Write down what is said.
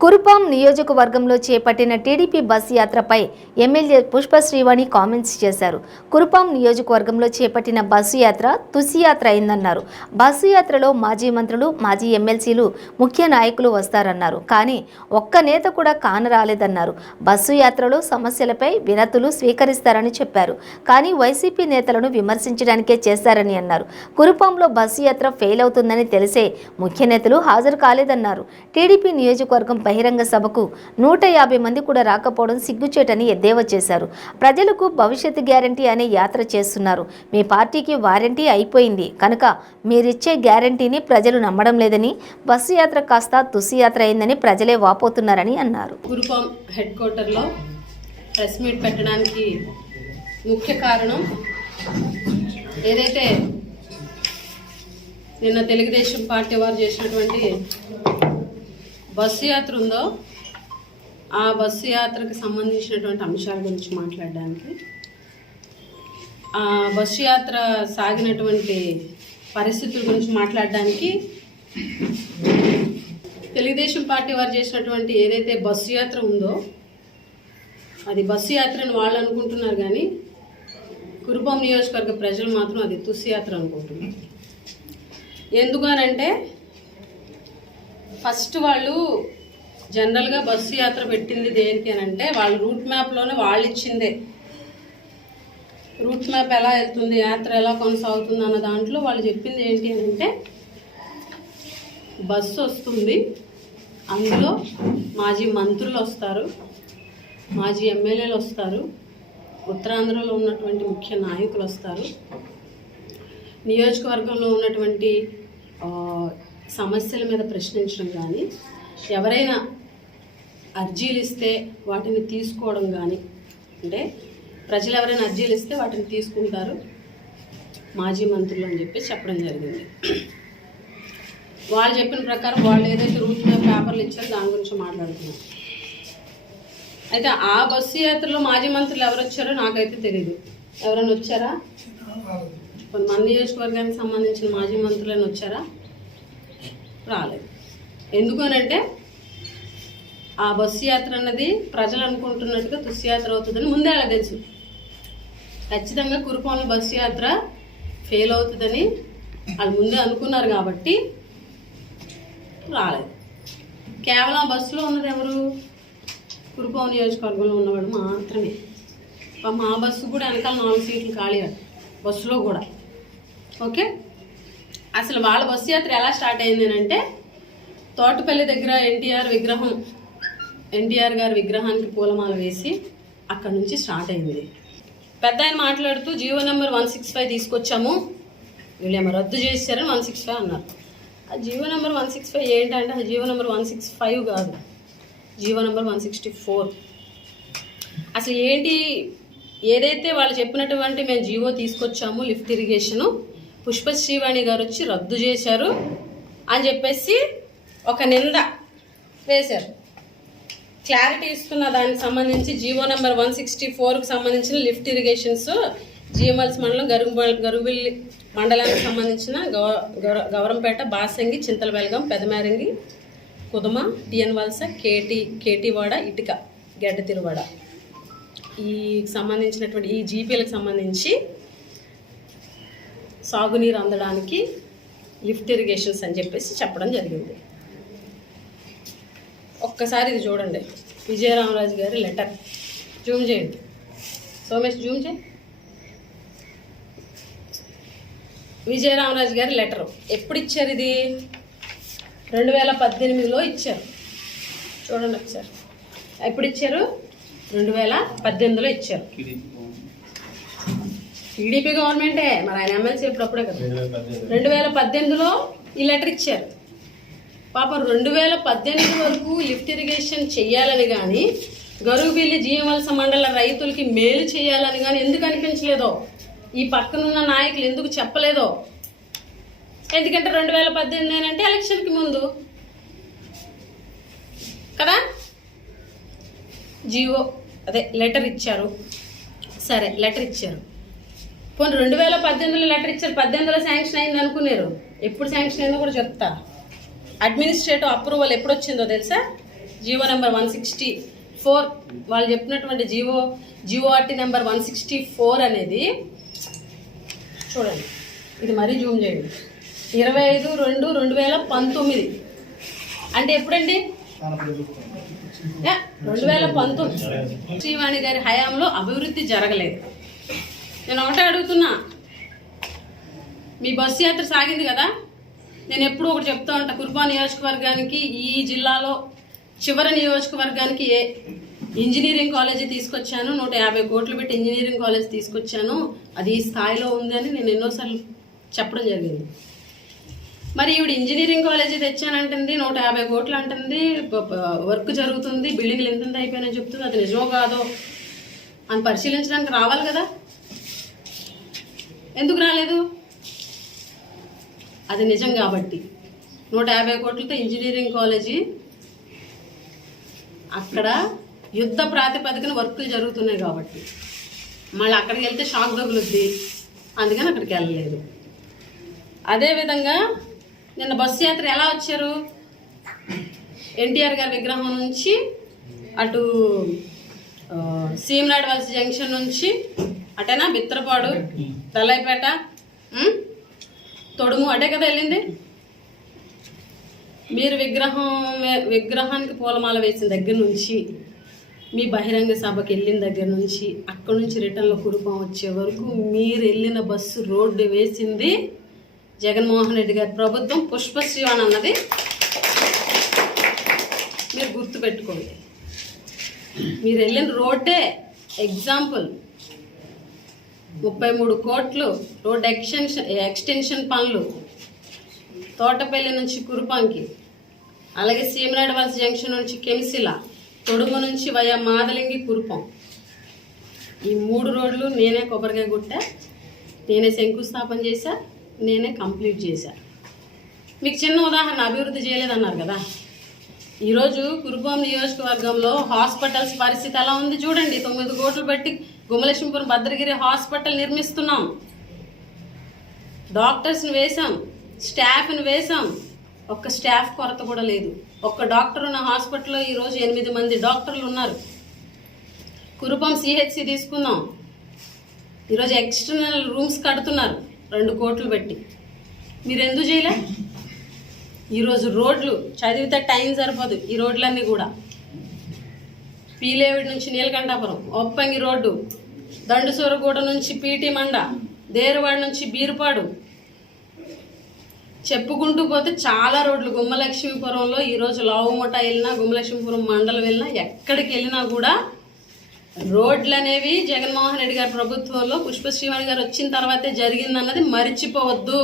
కురుపాం నియోజకవర్గంలో చేపట్టిన TDP bus యాత్రపై ఎమ్మెల్యే పుష్ప శ్రీవాణి కామెంట్స్ చేశారు. కురుపాం నియోజకవర్గంలో చేపట్టిన బస్సు యాత్ర తుసి యాత్ర అయిందన్నారు. బస్సు యాత్రలో మాజీ మంత్రులు మాజీ ఎమ్మెల్సీలు ముఖ్య నాయకులు వస్తారన్నారు. కానీ ఒక్క నేత కూడా కానరాలేదన్నారు బస్సు యాత్రలో సమస్యలపై వినతులు స్వీకరిస్తారని చెప్పారు. కానీ వైసీపీ నేతలను విమర్శించడానికే చేశారని అన్నారు. కురుపాంలో బస్సు యాత్ర ఫెయిల్ అవుతుందని తెలిసే ముఖ్య నేతలు హాజరు కాలేదన్నారు. టీడీపీ నియోజకవర్గం బహిరంగ సభకు నూట యాభై మంది కూడా రాకపోవడం సిగ్గుచేటని ఎద్దేవా చేశారు. ప్రజలకు భవిష్యత్తు గ్యారంటీ అనే యాత్ర చేస్తున్నారు. మీ పార్టీకి వారంటీ అయిపోయింది. కనుక మీరిచ్చే గ్యారంటీని ప్రజలు నమ్మడం లేదని బస్సు యాత్ర కాస్త తుసి యాత్ర అయిందని ప్రజలే వాపోతున్నారని అన్నారు. గురుపాం హెడ్ క్వార్టర్లో ప్రెస్ మీట్ పెట్టడానికి ముఖ్య కారణం ఏదైతే నిన్న తెలుగుదేశం పార్టీ వారు చేసినటువంటి బస్సు యాత్ర ఉందో ఆ బస్సు యాత్రకు సంబంధించినటువంటి అంశాల గురించి మాట్లాడడానికి. ఆ బస్సు యాత్ర సాగినటువంటి పరిస్థితుల గురించి మాట్లాడడానికి తెలుగుదేశం పార్టీ వారు చేసినటువంటి ఏదైతే బస్సు యాత్ర ఉందో అది బస్సు యాత్ర అని వాళ్ళు అనుకుంటున్నారు కానీ కురుపం నియోజకవర్గ ప్రజలు మాత్రం అది తుస్సు యాత్ర అనుకుంటున్నారు. ఎందుకనంటే ఫస్ట్ వాళ్ళు జనరల్గా బస్సు యాత్ర పెట్టింది దేనికి అని అంటే వాళ్ళ రూట్ మ్యాప్లోనే వాళ్ళు ఇచ్చిందే. రూట్ మ్యాప్ ఎలా వెళ్తుంది యాత్ర ఎలా కొనసాగుతుంది అన్న దాంట్లో వాళ్ళు చెప్పింది ఏంటి అని అంటే బస్సు వస్తుంది అందులో మాజీ మంత్రులు వస్తారు మాజీ ఎమ్మెల్యేలు వస్తారు ఉత్తరాంధ్రలో ఉన్నటువంటి ముఖ్య నాయకులు వస్తారు నియోజకవర్గంలో ఉన్నటువంటి సమస్యల మీద ప్రశ్నించడం కానీ ఎవరైనా అర్జీలు ఇస్తే వాటిని తీసుకోవడం కానీ అంటే ప్రజలు ఎవరైనా అర్జీలు ఇస్తే వాటిని తీసుకుంటారు మాజీ మంత్రులు అని చెప్పి చెప్పడం జరిగింది. వాళ్ళు చెప్పిన ప్రకారం వాళ్ళు ఏదైతే రూట్ పేపర్లు ఇచ్చారో దాని గురించి మాట్లాడుతున్నారు. అయితే ఆ బస్సు యాత్రలో మాజీ మంత్రులు ఎవరు వచ్చారో నాకైతే తెలియదు ఎవరైనా వచ్చారా? మన నియోజకవర్గానికి సంబంధించిన మాజీ మంత్రులను వచ్చారా? రాలేదు. ఎందుకనంటే ఆ బస్సు యాత్ర అన్నది ప్రజలు అనుకుంటున్నట్టుగా తుస్సు అవుతుందని ముందే అలా తెలుసు. ఖచ్చితంగా కురుపాముల బస్సు యాత్ర ఫెయిల్ అవుతుందని వాళ్ళు ముందే అనుకున్నారు కాబట్టి రాలేదు. కేవలం ఆ బస్సులో ఉన్నది ఎవరు? కురుపాము నియోజకవర్గంలో ఉన్నవాడు మాత్రమే. మా బస్సు కూడా వెనకాల నాలుగు సీట్లు ఖాళీ బస్సులో కూడా. ఓకే? అసలు వాళ్ళ బస్సు యాత్ర ఎలా స్టార్ట్ అయింది అంటే తోటపల్లి దగ్గర ఎన్టీఆర్ విగ్రహం ఎన్టీఆర్ గారి విగ్రహానికి పూలమాల వేసి అక్కడ నుంచి స్టార్ట్ అయింది. పెద్ద ఆయన మాట్లాడుతూ GO number one six five తీసుకొచ్చాము. వీళ్ళేమో రద్దు చేశారని వన్ సిక్స్ ఫైవ్ అన్నారు. ఆ GO number one six five ఏంటంటే ఆ GO number one six five కాదు. GO number one sixty four. అసలు ఏంటి ఏదైతే వాళ్ళు చెప్పినటువంటి మేము జియో తీసుకొచ్చాము లిఫ్ట్ ఇరిగేషను పుష్ప శ్రీవాణి గారు వచ్చి రద్దు చేశారు అని చెప్పేసి ఒక నింద వేశారు. క్లారిటీ ఇస్తున్న దానికి సంబంధించి జీవో నెంబర్ వన్ సిక్స్టీ ఫోర్కి సంబంధించిన లిఫ్ట్ ఇరిగేషన్స్ జిఎంఎల్స్ మండలం గరుగు గరుగుబిల్లి మండలానికి సంబంధించిన గవ గౌర- గౌరంపేట బాసంగి చింతలబెల్గం పెదమేరంగి కుదుమ టిఎన్ వలస కేటీ కేటీవాడ ఇటుక గడ్డ తిరువాడ. ఈ సంబంధించినటువంటి ఈ జీపీలకు సంబంధించి సాగునీరు అందడానికి లిఫ్ట్ ఇరిగేషన్స్ అని చెప్పేసి చెప్పడం జరిగింది. ఒక్కసారి ఇది చూడండి. విజయరామరాజు గారి లెటర్. జూమ్ చేయండి. సోమేష్ జూమ్ చేయి. విజయరామరాజు గారి లెటర్. ఎప్పుడు ఇచ్చారు ఇది? రెండు వేల పద్దెనిమిదిలో ఇచ్చారు. చూడండి ఒకసారి. ఎప్పుడు ఇచ్చారు? రెండు వేల పద్దెనిమిదిలో ఇచ్చారు. టీడీపీ గవర్నమెంటే మరి ఆయన ఎమ్మెల్సీ ఎప్పుడప్పుడే కదా. రెండు వేల పద్దెనిమిదిలో ఈ లెటర్ ఇచ్చారు. పాపం రెండు వేల పద్దెనిమిది వరకు లిఫ్ట్ ఇరిగేషన్ చెయ్యాలని కానీ గరుగుబిల్లి జీవవలస మండల రైతులకి మేలు చేయాలని కానీ ఎందుకు అనిపించలేదో? ఈ పక్కనున్న నాయకులు ఎందుకు చెప్పలేదో? ఎందుకంటే రెండు వేల పద్దెనిమిది అంటే ఎలక్షన్కి ముందు. కదా? జియో అదే లెటర్ ఇచ్చారు. సరే లెటర్ ఇచ్చారు. పోనీ రెండు వేల పద్దెనిమిదిలో లెటర్ ఇచ్చారు పద్దెనిమిదిలో శాంక్షన్ అయింది అనుకున్నారు ఎప్పుడు శాంక్షన్ అయిందో కూడా చెప్తా. అడ్మినిస్ట్రేటివ్ అప్రూవల్ ఎప్పుడు వచ్చిందో తెలుసా? GO number one sixty four వాళ్ళు చెప్పినటువంటి GO GORT number one sixty four అనేది చూడండి. ఇది మరీ జూమ్ చేయండి. ఇరవై ఐదు రెండు రెండు వేల పంతొమ్మిది. అంటే ఎప్పుడండి? రెండు వేల పంతొమ్మిది. శ్రీవాణి గారి హయాంలో అభివృద్ధి జరగలేదు. నేను ఒకటే అడుగుతున్నా. మీ బస్సు యాత్ర సాగింది కదా? నేను ఎప్పుడూ ఒకటి చెప్తా ఉంటా కుర్బా నియోజకవర్గానికి ఈ జిల్లాలో చివరి నియోజకవర్గానికి ఏ ఇంజనీరింగ్ కాలేజీ తీసుకొచ్చాను. నూట యాభై కోట్లు పెట్టి ఇంజనీరింగ్ కాలేజ్ తీసుకొచ్చాను. అది ఈ స్థాయిలో ఉంది అని నేను ఎన్నోసార్లు చెప్పడం జరిగింది. మరి ఈవిడ ఇంజనీరింగ్ కాలేజీ తెచ్చానంటుంది నూట యాభై కోట్లు అంటుంది వర్క్ జరుగుతుంది బిల్డింగ్లు ఎంత అయిపోయినా చెప్తుంది. అది నిజమో కాదో అని పరిశీలించడానికి రావాలి కదా? ఎందుకు రాలేదు? అది నిజం కాబట్టి. నూట యాభై కోట్లతో ఇంజనీరింగ్ కాలేజీ అక్కడ యుద్ధ ప్రాతిపదికన వర్కులు జరుగుతున్నాయి కాబట్టి. మళ్ళీ అక్కడికి వెళ్తే షాక్ తగులుద్ది. అందుకని అక్కడికి వెళ్ళలేదు. అదేవిధంగా నిన్న బస్సు యాత్ర ఎలా వచ్చారు? ఎన్టీఆర్ గారి విగ్రహం నుంచి అటు సీమనాడు వలస జంక్షన్ నుంచి అటేనా? బిత్రపాడు తలైపేట తొడుము అటే కదా వెళ్ళింది? మీరు విగ్రహం విగ్రహానికి పూలమాల వేసిన దగ్గర నుంచి మీ బహిరంగ సభకి వెళ్ళిన దగ్గర నుంచి అక్కడ నుంచి రిటర్న్లో కురుపం వచ్చే వరకు మీరు వెళ్ళిన బస్సు రోడ్డు వేసింది జగన్మోహన్ రెడ్డి గారి ప్రభుత్వం పుష్పశ్రీవాణి అన్నది. మీరు గుర్తుపెట్టుకోండి. మీరు వెళ్ళిన రోడ్డే ఎగ్జాంపుల్. ముప్పై మూడు కోట్లు రోడ్ ఎక్స్టెన్షన్ ఎక్స్టెన్షన్ పనులు తోటపల్లి నుంచి కురుపాంకి అలాగే సీమనాడవలస జంక్షన్ నుంచి కెమిసిల తొడుము నుంచి వయా మాదలింగి కురుపం. ఈ మూడు రోడ్లు నేనే కొబ్బరికాయ కొట్టా నేనే శంకుస్థాపన చేశా నేనే కంప్లీట్ చేశా. మీకు చిన్న ఉదాహరణ అభివృద్ధి చేయలేదన్నారు కదా? ఈరోజు కురుపాం నియోజకవర్గంలో హాస్పిటల్స్ పరిస్థితి ఎలా ఉంది చూడండి. తొమ్మిది కోట్లు పెట్టి గుమలక్ష్మీపురం భద్రగిరి హాస్పిటల్ నిర్మిస్తున్నాం. డాక్టర్స్ని వేసాం స్టాఫ్ని వేసాం ఒక్క స్టాఫ్ కొరత కూడా లేదు. ఒక్క డాక్టర్ ఉన్న హాస్పిటల్లో ఈరోజు ఎనిమిది మంది డాక్టర్లు ఉన్నారు. కురుపం సిహెచ్సి తీసుకుందాం. ఈరోజు ఎక్స్టర్నల్ రూమ్స్ కడుతున్నారు రెండు కోట్లు పెట్టి. మీరు ఎందుకు చేయలే? ఈరోజు రోడ్లు చదివితే టైం సరిపోదు ఈ రోడ్లన్నీ కూడా. పీలేవిడి నుంచి నీలకంఠాపురం ఒప్పంగి రోడ్డు దండుసూరగూడ నుంచి పీటీ మండ దేరువాడ నుంచి బీరుపాడు. చెప్పుకుంటూ పోతే చాలా రోడ్లు. గుమ్మలక్ష్మీపురంలో ఈరోజు లావుమూట వెళ్ళినా గుమ్మలక్ష్మీపురం మండలం వెళ్ళినా ఎక్కడికి వెళ్ళినా కూడా రోడ్లు అనేవి జగన్మోహన్ రెడ్డి గారి ప్రభుత్వంలో పుష్పశ్రీవాణి గారు వచ్చిన తర్వాతే జరిగిందన్నది మర్చిపోవద్దు.